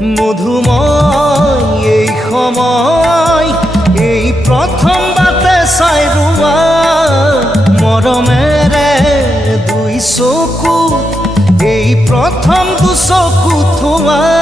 মধুময় এই সময় এই প্ৰথম বাটে চাই ৰোৱা মৰমেৰে দুই চকু এই প্ৰথম দুচকু থোৱা